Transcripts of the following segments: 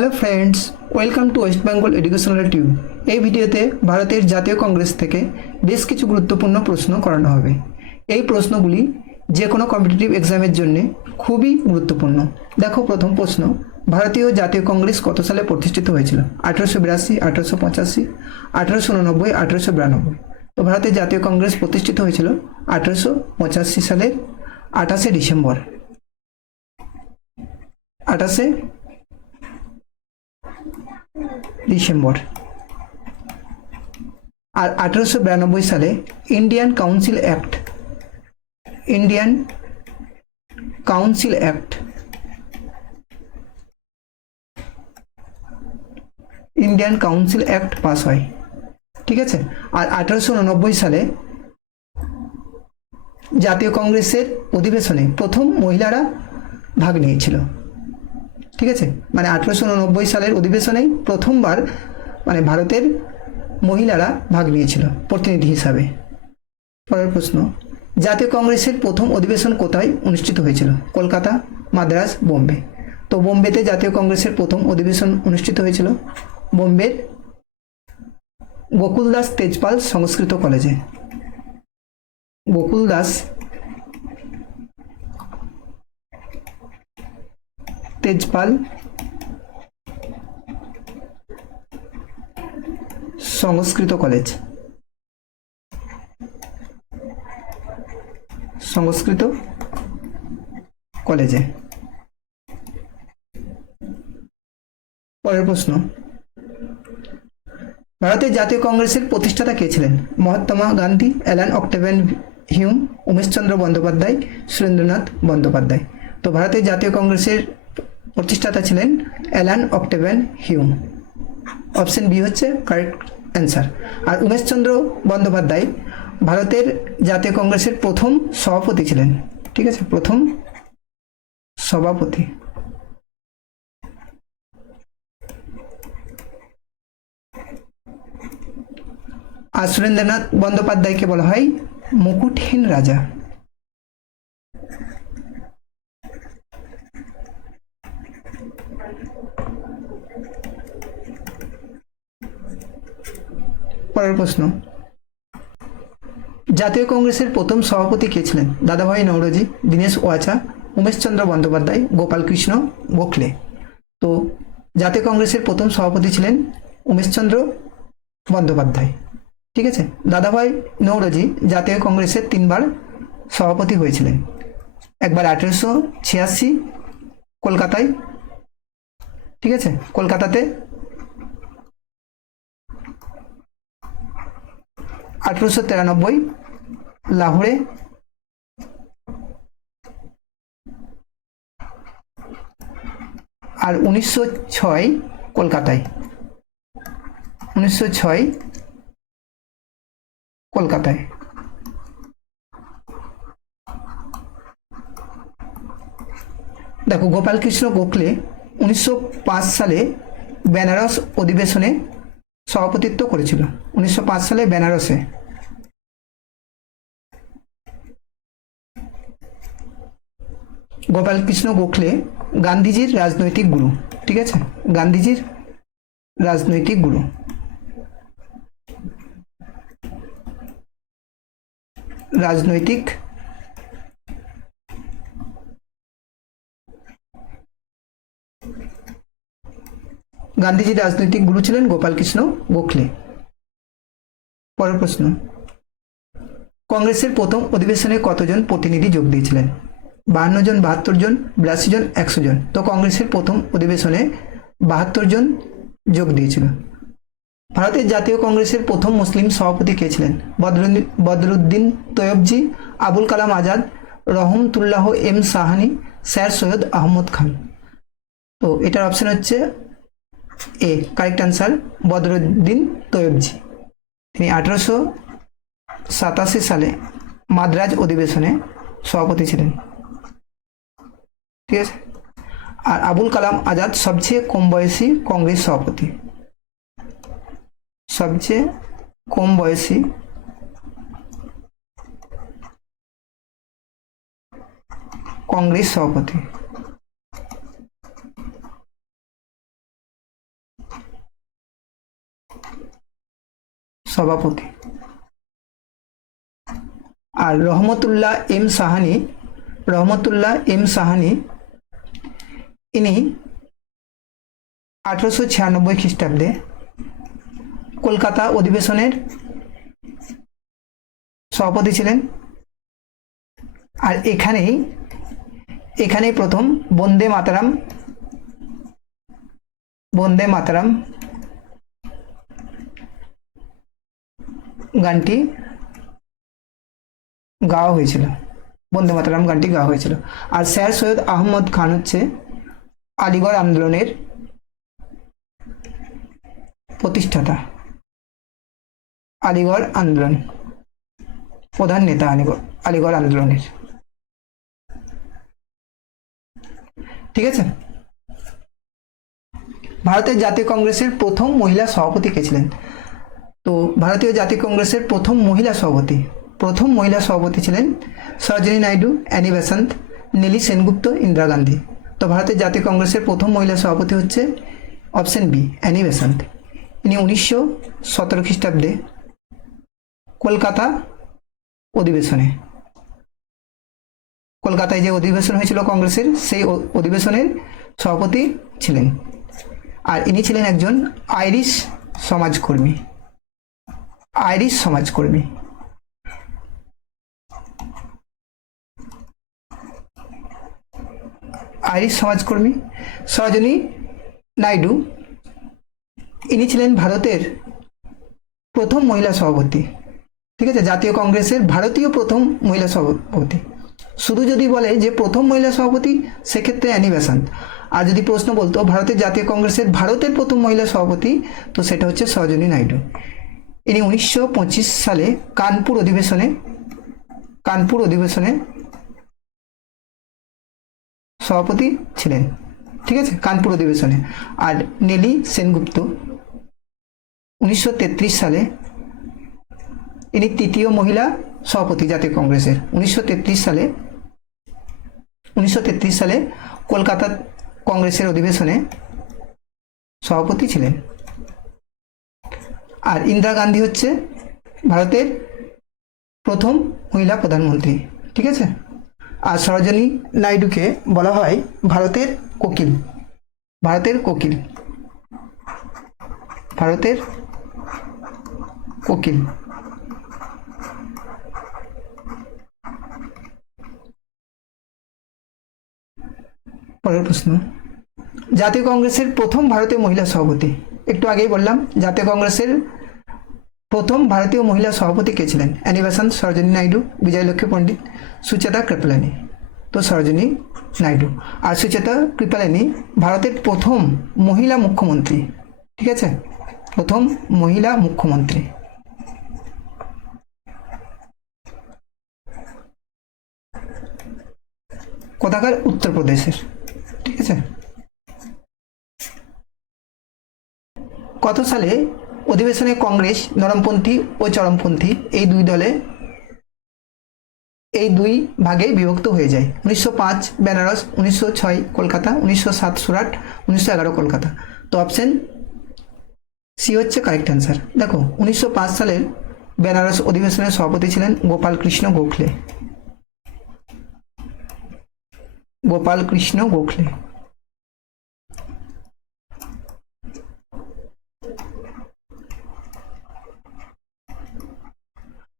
Hello friends, welcome to West Bengal educational tube. এই ভিডিওতে ভারতের জাতীয় কংগ্রেস থেকে বেশ কিছু গুরুত্বপূর্ণ প্রশ্ন করানো হবে। এই প্রশ্নগুলি যে কোনো কম্পিটিটিভ এক্সামের জন্য খুবই গুরুত্বপূর্ণ। দেখো, প্রথম প্রশ্ন, ভারতীয় জাতীয় কংগ্রেস কত সালে প্রতিষ্ঠিত হয়েছিল? 1882, 1885, 1889, 1892। তো ভারতের জাতীয় কংগ্রেস প্রতিষ্ঠিত হয়েছিল 1885 সালের 28শে ডিসেম্বর। 28শে ডিসেম্বর। আর 1892 সালে ইন্ডিয়ান কাউন্সিল অ্যাক্ট পাস হয়। ঠিক আছে। আর 1889 সালে জাতীয় কংগ্রেসের অধিবেশনে প্রথম মহিলারা ভাগ নিয়েছিল। ঠিক আছে, মানে 1889 সালের অধিবেশনেই প্রথমবার মানে ভারতের মহিলারা ভাগ নিয়েছিল প্রতিনিধি হিসাবে। পরের প্রশ্ন, জাতীয় কংগ্রেসের প্রথম অধিবেশন কোথায় অনুষ্ঠিত হয়েছিল? কলকাতা, মাদ্রাজ, বোম্বে। তো বোম্বেতে জাতীয় কংগ্রেসের প্রথম অধিবেশন অনুষ্ঠিত হয়েছিল বোম্বের গোকুলদাস তেজপাল সংস্কৃত কলেজে। গোকুলদাস তেজপাল সংস্কৃত কলেজে। পরের প্রশ্ন, ভারতের জাতীয় কংগ্রেসের প্রতিষ্ঠাতা কে ছিলেন? Mahatma Gandhi, Allan Octavian Hume, Umeshchandra Bandyopadhyay, Surendranath Bandyopadhyay. তো ভারতের জাতীয় কংগ্রেসের প্রতিষ্ঠাতা ছিলেন Allan Octavian Hume. Option B হচ্ছে কারেক্ট অ্যান্সার। আর উমেশচন্দ্র বন্দ্যোপাধ্যায় ভারতের জাতীয় কংগ্রেসের প্রথম সভাপতি ছিলেন। ঠিক আছে, প্রথম সভাপতি। আর সুরেন্দ্রনাথ বন্দ্যোপাধ্যায়কে বলা হয় মুকুটহীন রাজা। পরের প্রশ্ন, জাতীয় কংগ্রেসের প্রথম সভাপতি কে ছিলেন? দাদাভাই নওরোজি, দীনেশ ওয়াচা, উমেশচন্দ্র বন্দ্যোপাধ্যায়, গোপালকৃষ্ণ গোখলে। তো জাতীয় কংগ্রেসের প্রথম সভাপতি ছিলেন উমেশচন্দ্র বন্দ্যোপাধ্যায়। ঠিক আছে। দাদাভাই নওরোজি জাতীয় কংগ্রেসের 3বার সভাপতি হয়েছিলেন। একবার 1886 কলকাতায়, ঠিক আছে, কলকাতাতে, 1893 লাহোরে, আর 1906 কলকাতায়। 1906 কলকাতায়। দেখো, গোপালকৃষ্ণ গোখলে 1905 সালে বেনারস অধিবেশনে সভাপতিত্ব করেছিল। 1905 সালে বেনারসে। গোপালকৃষ্ণ গোখলে গান্ধীজির রাজনৈতিক গুরু। ঠিক আছে, গান্ধীজির রাজনৈতিক গুরু। গান্ধীজির রাজনৈতিক গুরু ছিলেন গোপালকৃষ্ণ গোখলে। পরের প্রশ্ন, কংগ্রেসের প্রথম অধিবেশনে কতজন প্রতিনিধি যোগ দিয়েছিলেন? 52 জন, 72 জন, 82 জন, 100 জন। তো কংগ্রেসের প্রথম অধিবেশনে 72 জন যোগ দিয়েছিল। ভারতের জাতীয় কংগ্রেসের প্রথম মুসলিম সভাপতি কে ছিলেন? বদরুদ্দিন তৈয়বজি, আবুল কালাম আজাদ, রহমতুল্লাহ এম সাহানি, স্যার সৈয়দ আহমদ খান। তো এটার অপশন হচ্ছে এ, কারেক্ট অ্যান্সার, বদরুদ্দিন তৈয়বজি। তিনি 1887 সালে মাদ্রাজ অধিবেশনে সভাপতি ছিলেন। ঠিক আছে। আর আবুল কালাম আজাদ সবচেয়ে কম বয়সী কংগ্রেস সভাপতি। সবচেয়ে কম বয়সী কংগ্রেস সভাপতি। সভাপতি। আর রহমতুল্লাহ এম সাহানি ইনি 1896 খ্রিস্টাব্দে কলকাতা অধিবেশনের সভাপতি ছিলেন। আর এখানেই প্রথম বন্দে মাতারাম গানটি গাওয়া হয়েছিল। বন্দে মাতারাম গানটি গাওয়া হয়েছিল। আর স্যার সৈয়দ আহমদ খান হচ্ছে আলিগড় আন্দোলনের প্রতিষ্ঠাতা, আলিগড় আন্দোলন প্রধান নেতা, আলিগড় আন্দোলনের। ঠিক আছে। ভারতের জাতীয় কংগ্রেসের প্রথম মহিলা সভাপতি কে ছিলেন? তো ভারতীয় জাতীয় কংগ্রেসের প্রথম মহিলা সভাপতি ছিলেন সরোজিনী নাইডু, অ্যানি বেসান্ত, নেলি সেনগুপ্ত, ইন্দিরা গান্ধী। তো ভারতের জাতীয় কংগ্রেসের প্রথম মহিলা সভাপতি হচ্ছে অপশন বি, অ্যানি বেসান্ত। ইনি 1917 খ্রিস্টাব্দে কলকাতা অধিবেশনে, কলকাতায় যে অধিবেশন হয়েছিল কংগ্রেসের, সেই অধিবেশনের সভাপতি ছিলেন। আর ইনি ছিলেন একজন আইরিশ সমাজকর্মী। সরোজিনী নাইডু ইনি ছিলেন ভারতের প্রথম মহিলা সভাপতি। ঠিক আছে, জাতীয় কংগ্রেসের ভারতীয় প্রথম মহিলা সভাপতি। শুধু যদি বলে যে প্রথম মহিলা সভাপতি, সেক্ষেত্রে অ্যানি বেসান্ত। আর যদি প্রশ্ন বলতো ভারতের জাতীয় কংগ্রেসের ভারতের প্রথম মহিলা সভাপতি, তো সেটা হচ্ছে সরোজিনী নাইডু। ইনি 1925 সালে কানপুর অধিবেশনে সভাপতি ছিলেন। ঠিক আছে, কানপুর অধিবেশনে। আর নেলি সেনগুপ্ত 1933 সালে, ইনি তৃতীয় মহিলা সভাপতি জাতীয় কংগ্রেসের। 1933 সালে কলকাতা কংগ্রেসের অধিবেশনে সভাপতি ছিলেন। আর ইন্দিরা গান্ধী হচ্ছে ভারতের প্রথম মহিলা প্রধানমন্ত্রী। ঠিক আছে। আর সরোজিনী নাইডুকে বলা হয় ভারতের কোকিল। পরের প্রশ্ন, জাতীয় কংগ্রেসের প্রথম ভারতীয় মহিলা সভাপতি। একটু আগেই বললাম জাতীয় কংগ্রেসের প্রথম ভারতীয় মহিলা সভাপতি কে ছিলেন? অ্যানি বেসান্ত, সরোজিনী নাইডু, বিজয়লক্ষ্মী পণ্ডিত, সুচেতা কৃপলানি। তো সরোজিনী নাইডু। আর সুচেতা কৃপলানি ভারতের প্রথম মহিলা মুখ্যমন্ত্রী। ঠিক আছে, প্রথম মহিলা মুখ্যমন্ত্রী। কোথাকার? উত্তরপ্রদেশের। ঠিক আছে। কত সালে অধিবেশনে কংগ্রেস নরমপন্থী ও চরমপন্থী এই দুই ভাগে বিভক্ত হয়ে যায়? 1905 বেনারস, 1906 কলকাতা, 1907 সুরাট, 1911 কলকাতা। তো অপশন সি হচ্ছে কারেক্ট অ্যান্সার। দেখো 1905 সালের বেনারস অধিবেশনের সভাপতি ছিলেন গোপাল কৃষ্ণ গোখলে।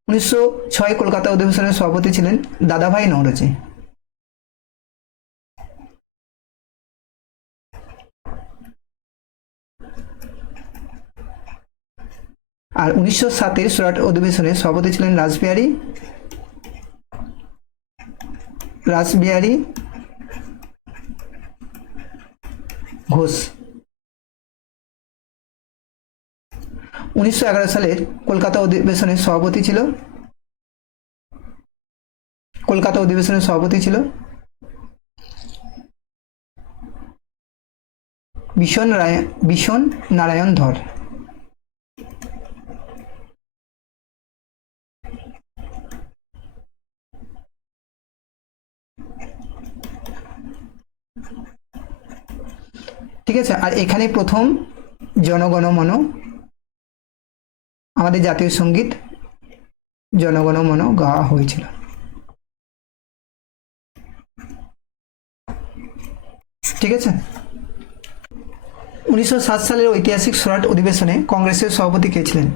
1906 কলকাতা অধিবেশনের সভাপতি ছিলেন দাদাভাই নওরোজি। আর 1907 সুরাট অধিবেশনের সভাপতি ছিলেন রাসবিহারী ঘোষ। 1911 সালের কলকাতা অধিবেশনের সভাপতি ছিল ভীষণ নারায়ণ ধর। ঠিক আছে। আর এখানে প্রথম জনগণমন আমাদের জাতীয় সঙ্গীত জনগণ মন গাওয়া হয়েছিল। ঠিক আছে। 1907 সালের ঐতিহাসিক সুরাট অধিবেশনে কংগ্রেসের সভাপতি কে ছিলেন?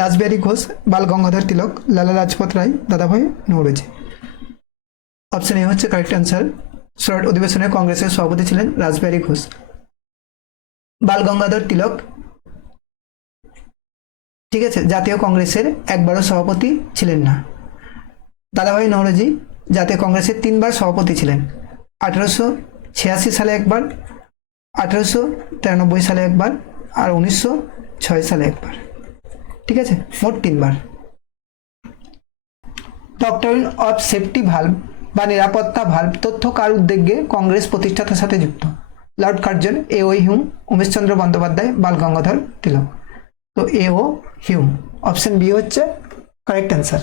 রাসবিহারী ঘোষ, বাল গঙ্গাধর তিলক, লালা লাজপত রায়, দাদাভাই নওরোজি। অপশন এ হচ্ছে কারেক্ট অ্যান্সার। সুরাট অধিবেশনে কংগ্রেসের সভাপতি ছিলেন রাসবিহারী ঘোষ। বাল গঙ্গাধর তিলক, ঠিক আছে, জাতীয় কংগ্রেসের একবারও সভাপতি ছিলেন না। দাদাভাই নওরোজি জাতীয় কংগ্রেসের 3বার সভাপতি ছিলেন। 1886 সালে একবার, 1893 সালে একবার, আর 1906 সালে একবার। ঠিক আছে, মোট 3বার। ডক্টরিন অফ সেফটি ভাল্ব বা নিরাপত্তা ভাল্ব তথ্য কার উদ্যোগে কংগ্রেস প্রতিষ্ঠাতার সাথে যুক্ত? লর্ড কার্জন, এ ও হিউম, উমেশচন্দ্র বন্দ্যোপাধ্যায়, বাল গঙ্গাধর তিলক। তো এ ও হিউম, অপশন বি হচ্ছে কারেক্ট অ্যান্সার।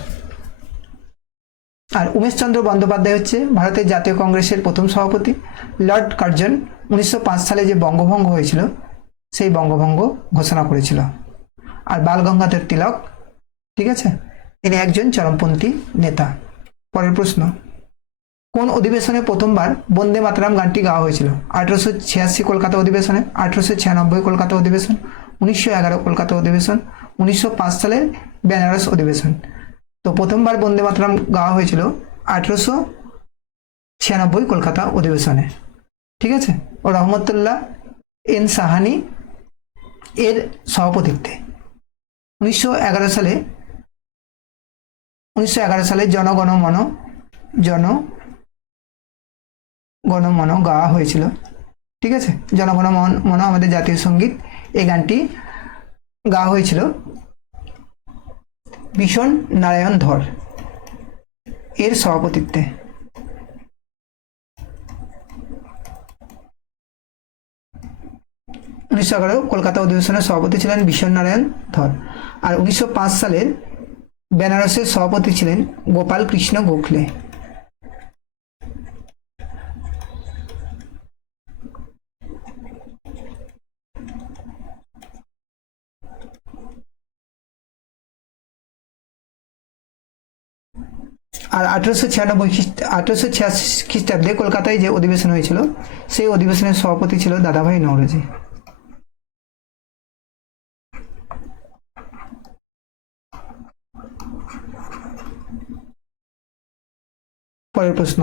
আর উমেশচন্দ্র বন্দ্যোপাধ্যায় হচ্ছে ভারতের জাতীয় কংগ্রেসের প্রথম সভাপতি। লর্ড কার্জন 1905 সালে যে বঙ্গভঙ্গ হয়েছিল সেই বঙ্গভঙ্গ ঘোষণা করেছিল। আর বাল গঙ্গাধর তিলক, ঠিক আছে, তিনি একজন চরমপন্থী নেতা। পরের প্রশ্ন, কোন অধিবেশনে প্রথমবার বন্দে মাতরম গানটি গাওয়া হয়েছিল? 1886 কলকাতা অধিবেশনে, 1896 কলকাতা অধিবেশন, 1911 কলকাতা অধিবেশন, 1905 সালের বেনারস অধিবেশন। তো প্রথমবার বন্দে মাতরম গাওয়া হয়েছিল 1896 কলকাতা অধিবেশনে। ঠিক আছে, ও রহমতুল্লাহ এন সাহানি এর সভাপতিত্বে। 1911 সালে জনগণ মন গাওয়া হয়েছিল। ঠিক আছে, জনগণ মন আমাদের জাতীয় সঙ্গীত, এই গানটি গাওয়া হয়েছিল ভীষণ নারায়ণ ধর এর সভাপতিত্বে। 1911 কলকাতা অধিবেশনের সভাপতি ছিলেন ভীষণ নারায়ণ ধর। আর 1905 সালের বেনারসের সভাপতি ছিলেন গোপাল কৃষ্ণ গোখলে। আর 1886 খ্রিস্টাব্দে কলকাতায় যে অধিবেশন হয়েছিল সেই অধিবেশনের সভাপতি ছিল দাদাভাই নওরোজি। পরের প্রশ্ন,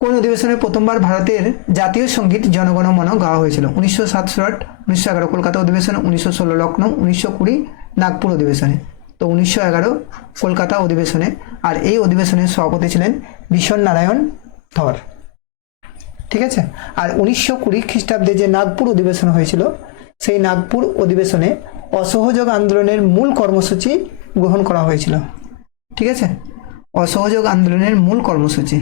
কোন অধিবেশনে প্রথমবার ভারতের জাতীয় সঙ্গীত জনগণ মন গাওয়া হয়েছিল? 1907 সুরাট, 1911 কলকাতা অধিবেশনে, 1916 লখনৌ, 1920 নাগপুর অধিবেশনে। তো 1911 কলকাতা অধিবেশনে। আর এই অধিবেশনের সভাপতি ছিলেন ভীষণ নারায়ণ ধর। ঠিক আছে। আর 1920 খ্রিস্টাব্দে যে নাগপুর অধিবেশন হয়েছিল সেই নাগপুর অধিবেশনে অসহযোগ আন্দোলনের মূল কর্মসূচি গ্রহণ করা হয়েছিল। ঠিক আছে, অসহযোগ আন্দোলনের মূল কর্মসূচি।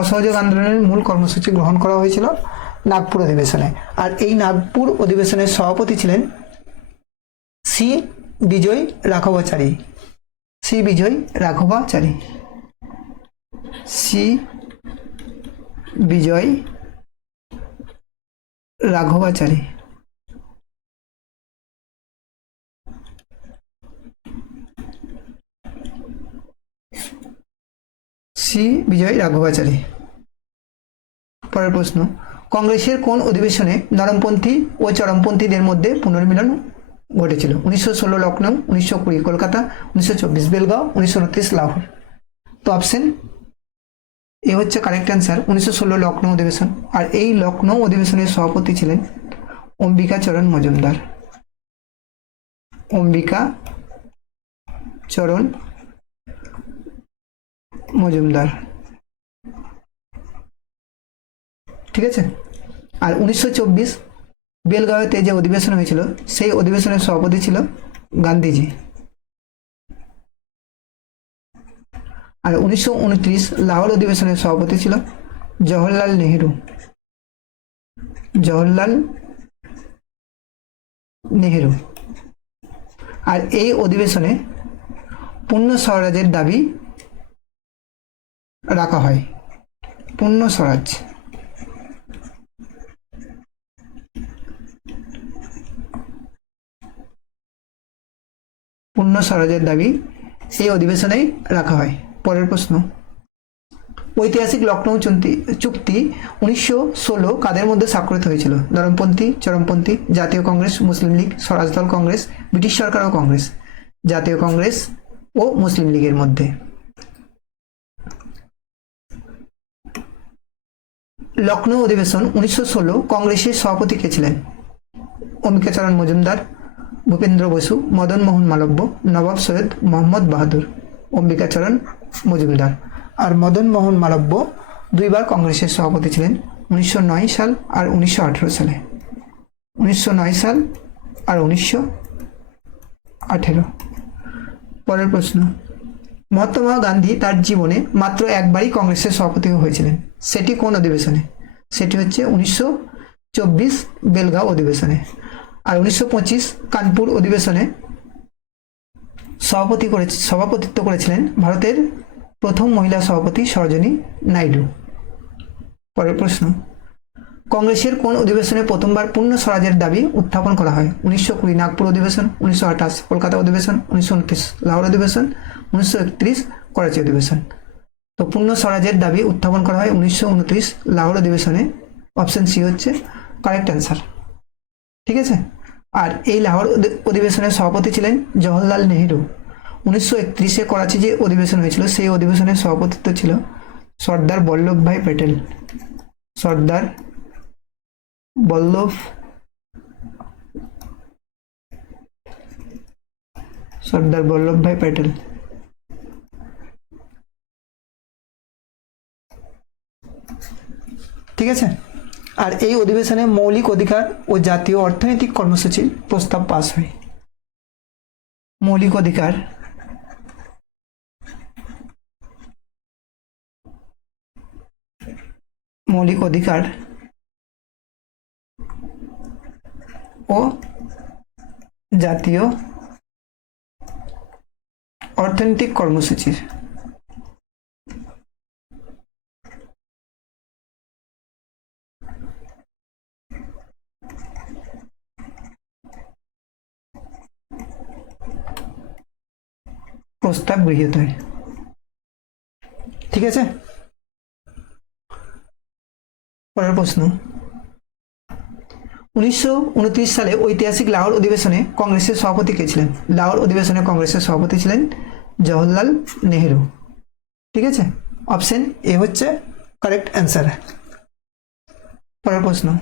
অসহযোগ আন্দোলনের মূল কর্মসূচি গ্রহণ করা হয়েছিল নাগপুর অধিবেশনে। আর এই নাগপুর অধিবেশনের সভাপতি ছিলেন সি বিজয় রাঘবাচারী। সি বিজয় রাঘবাচারী। সি বিজয় রাঘবাচারী। সি বিজয় রাঘবাচারী। পরের প্রশ্ন, কংগ্রেসের কোন অধিবেশনে নরমপন্থী ও চরমপন্থীদের মধ্যে পুনর্মিলন ঘটেছিল? 1916 লখনৌ, 1920 কলকাতা, 1924 বেলগাঁও, 1929 লাহোর। তো অপশন এ হচ্ছে কারেক্ট অ্যান্সার, 1916 লখনৌ অধিবেশন। আর এই লখনৌ অধিবেশনের সভাপতি ছিলেন অম্বিকা চরণ মজুমদার। অম্বিকা চরণ মজুমদার। ঠিক আছে। আর 1924 বেলগাঁওতে যে অধিবেশন হয়েছিল সেই অধিবেশনের সভাপতি ছিল গান্ধীজি। আর 1929 লাহোর অধিবেশনের সভাপতি ছিল জওহরলাল নেহেরু। জওহরলাল নেহেরু। আর এই অধিবেশনে পূর্ণ স্বরাজের দাবি রাখা হয়। পূর্ণ স্বরাজ। পূর্ণ স্বরাজের দাবি এই অধিবেশনেই রাখা হয়। পরের প্রশ্ন, ঐতিহাসিক লখনৌ চুক্তি 1916 কাদের মধ্যে স্বাক্ষরিত হয়েছিল? নরমপন্থী, চরমপন্থী, জাতীয় কংগ্রেস, মুসলিম লীগ, স্বরাজ দল কংগ্রেস, ব্রিটিশ সরকার ও কংগ্রেস। জাতীয় কংগ্রেস ও মুসলিম লীগের মধ্যে। লখনৌ অধিবেশন 1916 কংগ্রেসের সভাপতি কে ছিলেন? অম্বিকাচরণ মজুমদার, ভূপেন্দ্র বসু, মদন মোহন মালব্য, নবাব সৈয়দ মোহাম্মদ বাহাদুর। অম্বিকাচরণ মজুমদার। আর মদন মোহন মালব্য দুইবার কংগ্রেসের সভাপতি ছিলেন, 1909 সাল আর 1918 সালে। 1909 সাল আর 1918। পরের প্রশ্ন, মহাত্মা গান্ধী তার জীবনে মাত্র একবারই কংগ্রেসের সভাপতি হয়েছিলেন, সেটি কোন অধিবেশনে? সেটি হচ্ছে 1924 বেলগাঁও অধিবেশনে। আর 1925 কানপুর অধিবেশনে সভাপতিত্ব করেছিলেন ভারতের প্রথম মহিলা সভাপতি সরোজিনী নাইডু। পরের প্রশ্ন, কংগ্রেসের কোন অধিবেশনে প্রথমবার পূর্ণ স্বরাজের দাবি উত্থাপন করা হয়? 1920 নাগপুর অধিবেশন, 1928 কলকাতা অধিবেশন, 1929 লাহোর অধিবেশন, 1931 করাচি অধিবেশন। তো পূর্ণ স্বরাজের দাবি উত্থাপন করা হয় 1929 লাহোর অধিবেশনে। অপশন সি হচ্ছে কারেক্ট অ্যান্সার। ঠিক আছে। আর এই লাহোর অধিবেশনের সভাপতি ছিলেন জওহরলাল নেহেরু। 1931 করাচি যে অধিবেশন হয়েছিল সেই অধিবেশনের সভাপতিত্ব ছিল সর্দার বল্লভভাই প্যাটেল। সর্দার বল্লভভাই প্যাটেল। ঠিক আছে। আর এই অধিবেশনে মৌলিক অধিকার ও জাতীয় অর্থনৈতিক কর্মসূচির প্রস্তাব পাস হয়। মৌলিক অধিকার ও জাতীয় অর্থনৈতিক কর্মসূচির প্রস্তাব গৃহীত হয়। ঠিক আছে। পরের প্রশ্ন, 1929 সালে ঐতিহাসিক লাহোর অধিবেশনে কংগ্রেসের সভাপতি কে ছিলেন? লাহোর অধিবেশনে কংগ্রেসের সভাপতি ছিলেন জওহরলাল নেহেরু। ঠিক আছে। অপশন এ হচ্ছে কারেক্ট অ্যান্সার। পরের প্রশ্ন,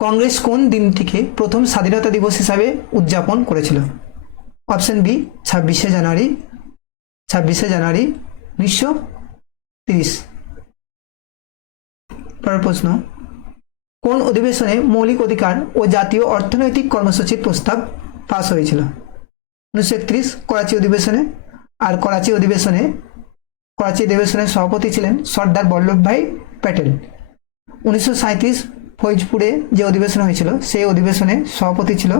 কংগ্রেস কোন দিনটিকে প্রথম স্বাধীনতা দিবস হিসাবে উদযাপন করেছিল? অপশন বি 26শে জানুয়ারি 1930। পরের প্রশ্ন, কোন অধিবেশনে মৌলিক অধিকার ও জাতীয় অর্থনৈতিক কর্মসূচির প্রস্তাব পাস হয়েছিল? 1931 করাচি অধিবেশনে। আর করাচি অধিবেশনের সভাপতি ছিলেন সর্দার বল্লভভাই প্যাটেল। 1937 ফৈজপুরে যে অধিবেশন হয়েছিল সেই অধিবেশনে সভাপতি ছিল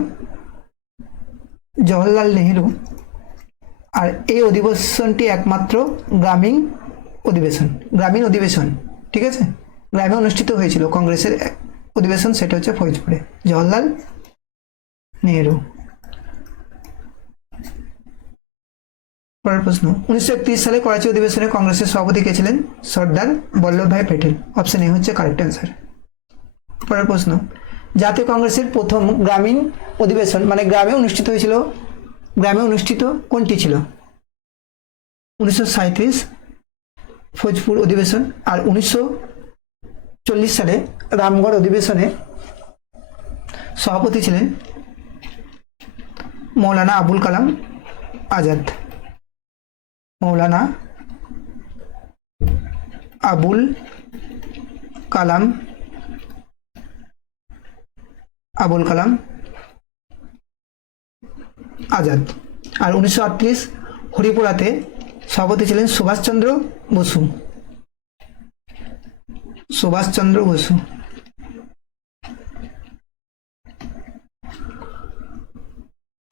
জওহরলাল নেহেরু। আর এই অধিবেশনটি একমাত্র গ্রামীণ অধিবেশন। ঠিক আছে। গ্রামে অনুষ্ঠিত হয়েছিল কংগ্রেসের অধিবেশন, সেটা হচ্ছে ফৈজপুরে। জওহরলাল নেহেরু। পরের প্রশ্ন, 1931 সালে করাচি অধিবেশনে কংগ্রেসের সভাপতি কে ছিলেন? সর্দার বল্লভভাই প্যাটেল। অপশন এ হচ্ছে কারেক্ট অ্যান্সার। পরের প্রশ্ন, জাতীয় কংগ্রেসের প্রথম গ্রামীণ অধিবেশন মানে গ্রামে অনুষ্ঠিত কোনটি ছিল? 1937 ফৈজপুর অধিবেশন। আর 1940 সালে রামগড় অধিবেশনে সভাপতি ছিলেন মৌলানা আবুল কালাম আজাদ। মৌলানা আবুল কালাম আজাদ। আর 1938 হরিপুরাতে সভাপতি ছিলেন সুভাষচন্দ্র বসু। সুভাষচন্দ্র বসু।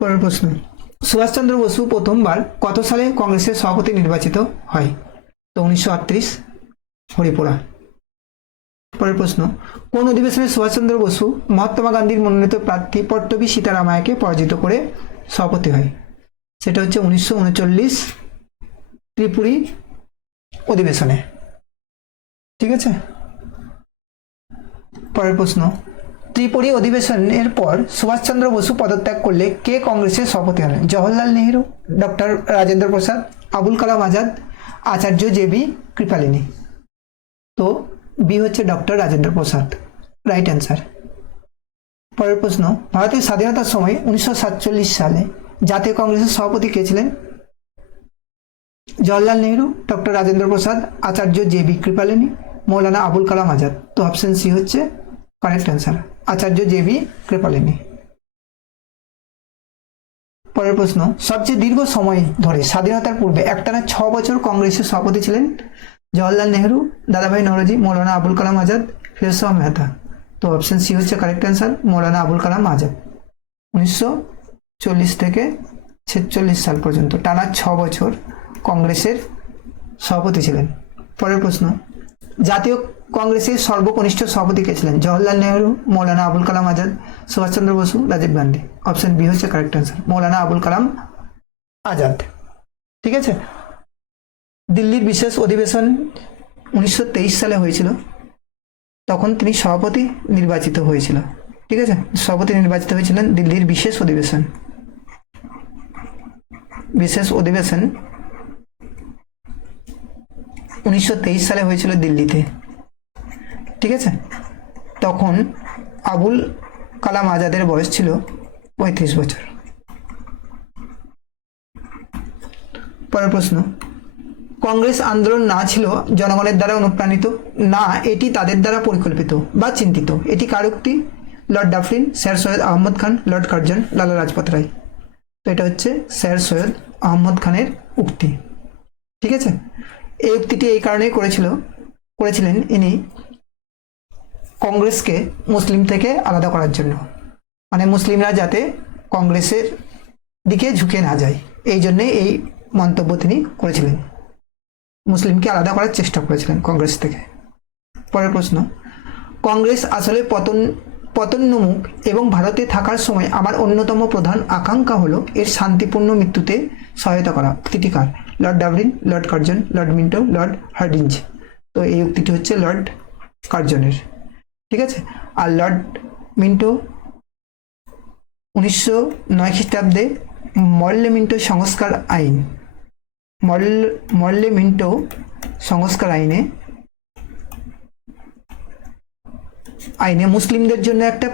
পরের প্রশ্ন, সুভাষচন্দ্র বসু প্রথমবার কত সালে কংগ্রেসের সভাপতি নির্বাচিত হয়? তো 1938, হরিপুরা। পরের প্রশ্ন, কোন অধিবেশনে সুভাষচন্দ্র বসু মহাত্মা গান্ধীর মনোনীত প্রার্থী পট্টবী সীতারামায়াকে পরাজিত করে সভাপতি হয়? সেটা হচ্ছে 1939 ত্রিপুরী অধিবেশনে। ঠিক আছে। পরের প্রশ্ন, ত্রিপুরী অধিবেশনের পর সুভাষচন্দ্র বসু পদত্যাগ করলে কে কংগ্রেসের সভাপতি হন? জওহরলাল নেহেরু, ডক্টর রাজেন্দ্র প্রসাদ, আবুল কালাম আজাদ, আচার্য জে.বি. কৃপালিনী। তো বি হচ্ছে doctor Rajendra Prasad, right answer. পরের প্রশ্ন, ভারতের স্বাধীনতার সময় 1947 সালে জাতীয় কংগ্রেসের সভাপতি কে ছিলেন? জওহরলাল নেহেরু, ডক্টর রাজেন্দ্র প্রসাদ, আচার্য জে.বি. কৃপালিনী, মৌলানা আবুল কালাম আজাদ। তো অপশন সি হচ্ছে কারেক্ট অ্যান্সার, আচার্য জে.বি. কৃপালিনী। পরের প্রশ্ন, সবচেয়ে দীর্ঘ সময় ধরে স্বাধীনতার পূর্বে একটানা 6 বছর কংগ্রেসের সভাপতি ছিলেন? জওহরলাল নেহেরু, দাদাভাই নওরোজি, মৌলানা আবুল কালাম আজাদ, ফিরোজ শাহ মেহতা। তো অপশন সি হচ্ছে কারেক্ট অ্যান্সার, মৌলানা আবুল কালাম আজাদ। 1940 থেকে 46 সাল পর্যন্ত টানা 6 বছর কংগ্রেসের সভাপতি ছিলেন। পরের প্রশ্ন, জাতীয় কংগ্রেসের সর্বকনিষ্ঠ সভাপতি কে ছিলেন? জওহরলাল নেহেরু, মৌলানা আবুল কালাম আজাদ, সুভাষচন্দ্র বসু, রাজীব গান্ধী। অপশন বি হচ্ছে কারেক্ট অ্যান্সার, মৌলানা আবুল কালাম আজাদ। ঠিক আছে। দিল্লির বিশেষ অধিবেশন 1923 সালে হয়েছিল, তখন তিনি সভাপতি নির্বাচিত হয়েছিল। ঠিক আছে, সভাপতি নির্বাচিত হয়েছিলেন দিল্লির বিশেষ অধিবেশন 1923 সালে হয়েছিল দিল্লিতে। ঠিক আছে, তখন আবুল কালাম আজাদের বয়স ছিল 35 বছর। পরের প্রশ্ন, কংগ্রেস আন্দোলন না ছিল জনগণের দ্বারা অনুপ্রাণিত, না এটি তাদের দ্বারা পরিকল্পিত বা চিন্তিত। এটি কার উক্তি? Lord Dufferin, sir Syed Ahmad Khan, Lord Curzon, Lala Lajpat রায়। তো এটা হচ্ছে স্যার সৈয়দ আহমদ খানের উক্তি। ঠিক আছে, এই উক্তিটি এই কারণেই করেছিলেন ইনি কংগ্রেসকে মুসলিম থেকে আলাদা করার জন্য, মানে মুসলিমরা যাতে কংগ্রেসের দিকে ঝুঁকে না যায়, এই জন্যে এই মন্তব্য তিনি করেছিলেন, মুসলিমকে আলাদা করার চেষ্টা করেছিলেন কংগ্রেস থেকে। পরের প্রশ্ন, কংগ্রেস আসলে পতনোন্মুখ এবং ভারতে থাকার সময় আমার অন্যতম প্রধান আকাঙ্ক্ষা হলো এর শান্তিপূর্ণ মৃত্যুতে সহায়তা করা। উক্তিটি কার? Lord Dublin, Lord Curzon, Lord Minto, Lord Hardinge. তো এই উক্তিটি হচ্ছে লর্ড কার্জনের। ঠিক আছে। আর লর্ড মিন্টো 1909 খ্রিস্টাব্দে মরলে মিন্টো সংস্কার আইনে মুসলিমদের জন্য একটা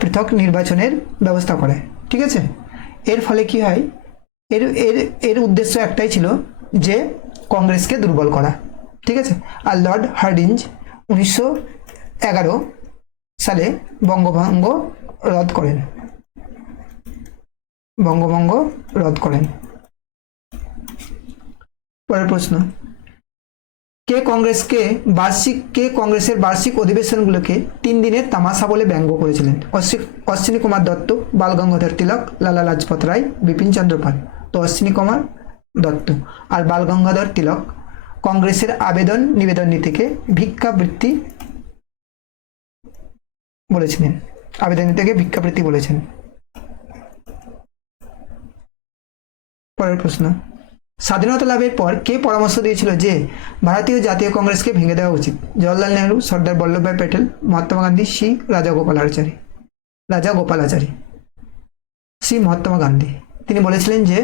পৃথক নির্বাচনের ব্যবস্থা করে। ঠিক আছে, এর ফলে কি হয়, এর উদ্দেশ্য একটাই ছিল যে কংগ্রেসকে দুর্বল করা। ঠিক আছে। আর লর্ড হার্ডিঞ্জ 1911 সালে বঙ্গভঙ্গ রদ করেন। পরের প্রশ্ন, কে কংগ্রেসের বার্ষিক অধিবেশনগুলোকে 3 দিনের তামাশা বলে ব্যঙ্গ করেছিলেন? অশ্বিনী কুমার দত্ত, বাল গঙ্গাধর তিলক, লালা লাজপত রায়, বিপিন চন্দ্র পাল। তো অশ্বিনী কুমার দত্ত আর বাল গঙ্গাধর তিলক কংগ্রেসের নিবেদন নীতিকে ভিক্ষাবৃত্তি বলেছিলেন, বলেছেন। পরের প্রশ্ন, স্বাধীনতা লাভের পর কে পরামর্শ দিয়েছিল যে ভারতীয় জাতীয় কংগ্রেসকে ভেঙে দেওয়া উচিত? জওহরলাল নেহেরু, সর্দার বল্লভভাই প্যাটেল, মহাত্মা গান্ধী, সি রাজা গোপালাচারী। সি মহাত্মা গান্ধী। তিনি বলেছিলেন যে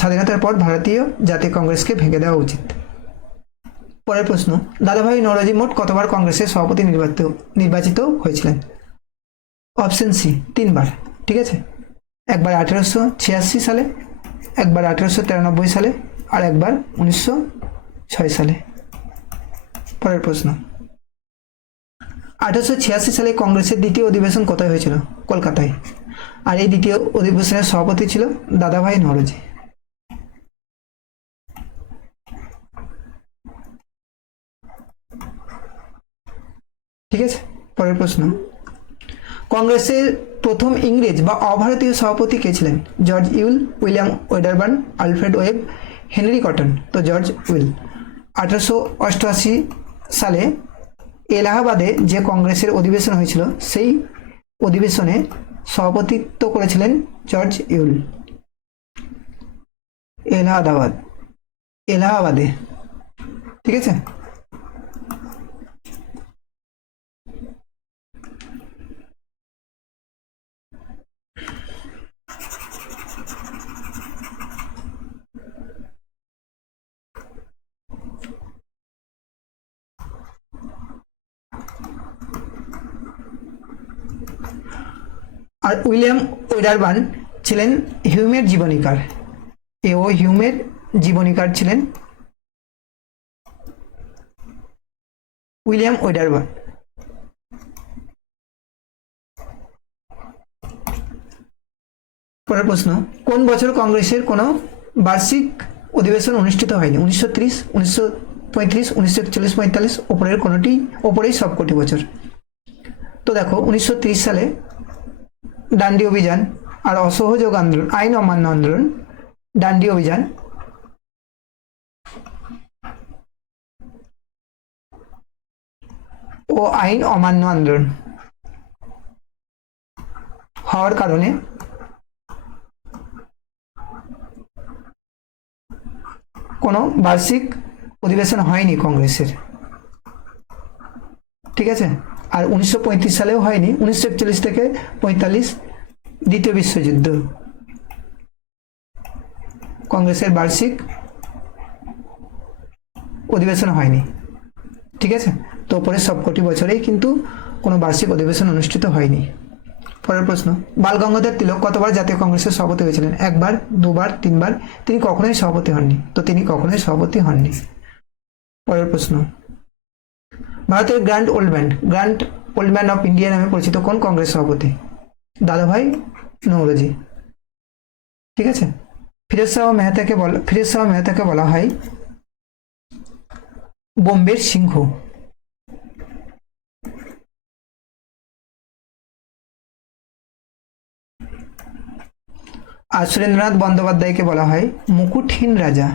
স্বাধীনতার পর ভারতীয় জাতীয় কংগ্রেসকে ভেঙে দেওয়া উচিত। পরের প্রশ্ন, দাদাভাই নওরোজি মোট কতবার কংগ্রেসের সভাপতি নির্বাচিত হয়েছিলেন? অপশন সি 3 বার। ঠিক আছে, একবার 1886 সালে, একবার 1893 সালে, আর একবার 1906 সালে। পরের প্রশ্ন, 1886 সালে কংগ্রেসের দ্বিতীয় অধিবেশন কোথায় হয়েছিল? কলকাতায়। আর এই দ্বিতীয় অধিবেশনের সভাপতি ছিল দাদাভাই নওরোজি। আছে, পরের প্রশ্ন, কংগ্রেসের প্রথম ইংরেজ বা অভারতীয় সভাপতি কে ছিলেন? George Yule, William Wedderburn, Alfred Webb, Henry Cotton. তো জর্জ উইল। 1888 সালে এলাহাবাদে যে কংগ্রেসের অধিবেশন হয়েছিল সেই অধিবেশনে সভাপতিত্ব করেছিলেন জর্জ ইউল। এলাহাবাদে, ঠিক আছে। আর উইলিয়াম ওয়েডারবার্ন ছিলেন হিউমের জীবনীকার। ও হিউমের জীবনীকার ছিলেন উইলিয়াম ওয়েডারবার্ন। পরের প্রশ্ন, কোন বছর কংগ্রেসের কোনো বার্ষিক অধিবেশন অনুষ্ঠিত হয়নি? 1930, 1935, 1941, 45, ওপরেই সবকটি বছর। তো দেখো 1930 সালে ডান্ডি অভিযান আর অসহযোগ আন্দোলন, আইন অমান্য আন্দোলন, ডান্ডি অভিযান ও আইন অমান্য আন্দোলন হওয়ার কারণে কোনো বার্ষিক অধিবেশন হয়নি কংগ্রেসের, ঠিক আছে। আর 1935 সালেও হয়নি। 1941 থেকে 45 দ্বিতীয় বিশ্বযুদ্ধ, কংগ্রেসের বার্ষিক অধিবেশন হয়নি, ঠিক আছে। তো পরের সবকটি বছরেই কিন্তু কোনো বার্ষিক অধিবেশন অনুষ্ঠিত হয়নি। পরের প্রশ্ন, বাল গঙ্গাধর তিলক কতবার জাতীয় কংগ্রেসের সভাপতি হয়েছিলেন? একবার, দুবার, তিনবার। তিনি কখনোই সভাপতি হননি। তো তিনি কখনোই সভাপতি হননি। পরের প্রশ্ন, ভারতের grand old man of India নামে পরিচিত কোন কংগ্রেস সভাপতি? দাদাভাই নওরোজি, ঠিক আছে। ফিরোজ শাহ মেহতাকে বলা হয় বোম্বের সিংহ। আর সুরেন্দ্রনাথ বন্দ্যোপাধ্যায়কে বলা হয় মুকুটহীন রাজা।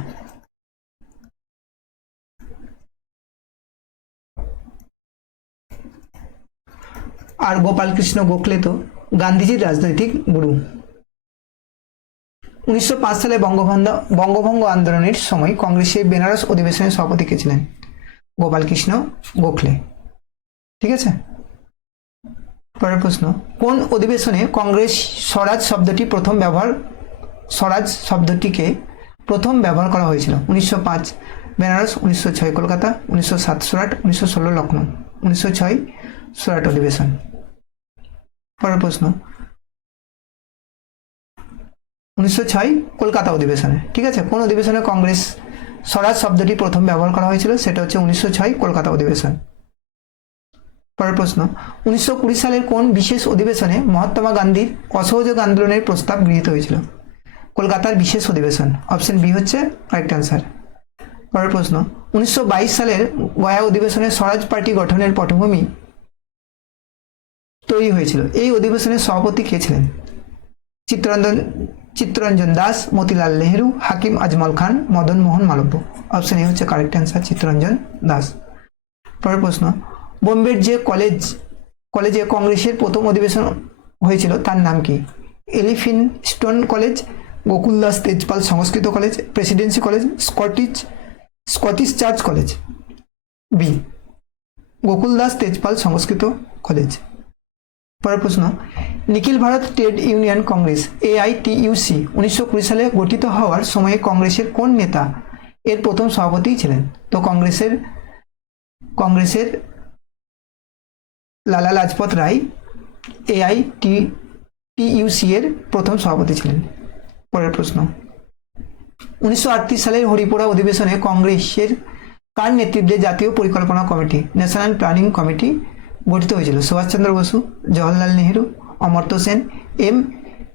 আর গোপালকৃষ্ণ গোখলে তো গান্ধীজির রাজনৈতিক গুরু। 1905 সালে বঙ্গভঙ্গ আন্দোলনের সময় কংগ্রেসের বেনারস অধিবেশনের সভাপতি কে ছিলেন? গোপালকৃষ্ণ গোখলে, ঠিক আছে। পরের প্রশ্ন, কোন অধিবেশনে কংগ্রেস স্বরাজ শব্দটিকে প্রথম ব্যবহার করা হয়েছিল? 1905 বেনারস, 1906 কলকাতা, 1907 সুরাট, 1916 লখনৌ। 1906 সুরাট অধিবেশন। পরের প্রশ্ন, 1906 কলকাতা অধিবেশনে, ঠিক আছে। কোন অধিবেশনে কংগ্রেস স্বরাজ শব্দটি প্রথম ব্যবহার করা হয়েছিল? সেটা হচ্ছে 1906 কলকাতা অধিবেশন। পরের প্রশ্ন, 1920 সালের কোন বিশেষ অধিবেশনে মহাত্মা গান্ধীর অসহযোগ আন্দোলনের প্রস্তাব গৃহীত হয়েছিল? কলকাতার বিশেষ অধিবেশন। অপশন বি হচ্ছে কারেক্ট অ্যান্সার। পরের প্রশ্ন, 1922 সালের গয়া অধিবেশনে স্বরাজ পার্টি গঠনের পটভূমি তৈরি হয়েছিল। এই অধিবেশনের সভাপতি কে ছিলেন? চিত্তরঞ্জন দাস, মতিলাল নেহেরু, হাকিম আজমল খান, মদন মোহন মালব্য। অপশন এ হচ্ছে কারেক্ট অ্যান্সার, চিত্তরঞ্জন দাস। পরের প্রশ্ন, বোম্বের যে কলেজে কংগ্রেসের প্রথম অধিবেশন হয়েছিল তার নাম কি? Elphinstone College, Gokul Das Tejpal Sanskrit College, Presidency College, Scottish Church College. B, Gokul Das Tejpal Sanskrit College. পরের প্রশ্ন, নিখিল ভারত ট্রেড ইউনিয়ন কংগ্রেস AITUC 1920 সালে গঠিত হওয়ার সময়ে কংগ্রেসের কোন নেতা এর প্রথম সভাপতি ছিলেন? তো কংগ্রেসের লালা লাজপত রায় AITUC এর প্রথম সভাপতি ছিলেন। পরের প্রশ্ন, 1938 সালের হরিপুরা অধিবেশনে কংগ্রেসের কার নেতৃত্বে জাতীয় পরিকল্পনা কমিটি ন্যাশনাল প্ল্যানিং কমিটি গঠিত হয়েছিল? সুভাষচন্দ্র বসু, জওহরলাল নেহেরু, অমর্ত্য সেন,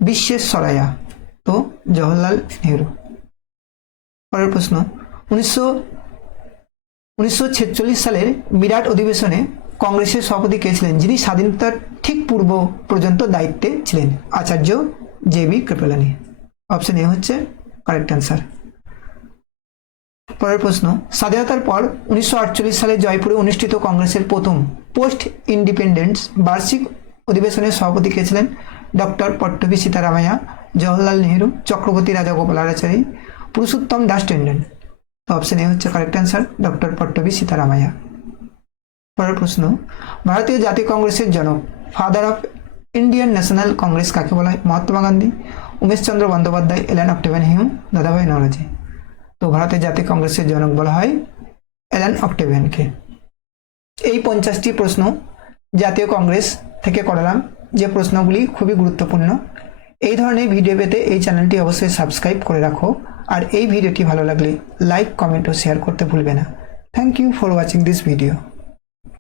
বিশ্বেশ্বরায়া। তো জওহরলাল নেহেরু। পরের প্রশ্ন, 1946 সালের মিরাট অধিবেশনে কংগ্রেসের সভাপতি কে ছিলেন, যিনি স্বাধীনতার ঠিক পূর্ব পর্যন্ত দায়িত্বে ছিলেন? আচার্য জে.বি. কৃপলানি। অপশন এ হচ্ছে কারেক্ট অ্যান্সার। পরের প্রশ্ন, স্বাধীনতার পর 1948 সালে জয়পুরে অনুষ্ঠিত কংগ্রেসের প্রথম পোস্ট ইন্ডিপেন্ডেন্স বার্ষিক অধিবেশনের সভাপতি কে ছিলেন? ডক্টর পট্টবী সীতারামাইয়া, জওহরলাল নেহেরু, চক্রবর্তী রাজাগোপালাচারী, পুরুষোত্তম দাস টন্ডন। তো অপশন এ হচ্ছে correct answer, doctor Pattabhi Sitaramayya. পরের প্রশ্ন, ভারতীয় জাতীয় কংগ্রেসের জনক, father of Indian National Congress কাকে বলা হয়? Mahatma Gandhi, Umeshchandra Bandyopadhyay, Allan Octavian Hume, Dadabhai Naoroji. তো ভারতের জাতীয় কংগ্রেসের জনক বলা হয় অ্যালান অক্টেভিয়ানকে। এই 50টি প্রশ্ন জাতীয় কংগ্রেস থেকে করালাম, যে প্রশ্নগুলি খুবই গুরুত্বপূর্ণ। এই ধরনের ভিডিও পেতে এই চ্যানেলটি অবশ্যই সাবস্ক্রাইব করে রাখো, আর এই ভিডিওটি ভালো লাগলে লাইক, কমেন্ট ও শেয়ার করতে ভুলবে না। Thank you for watching this video.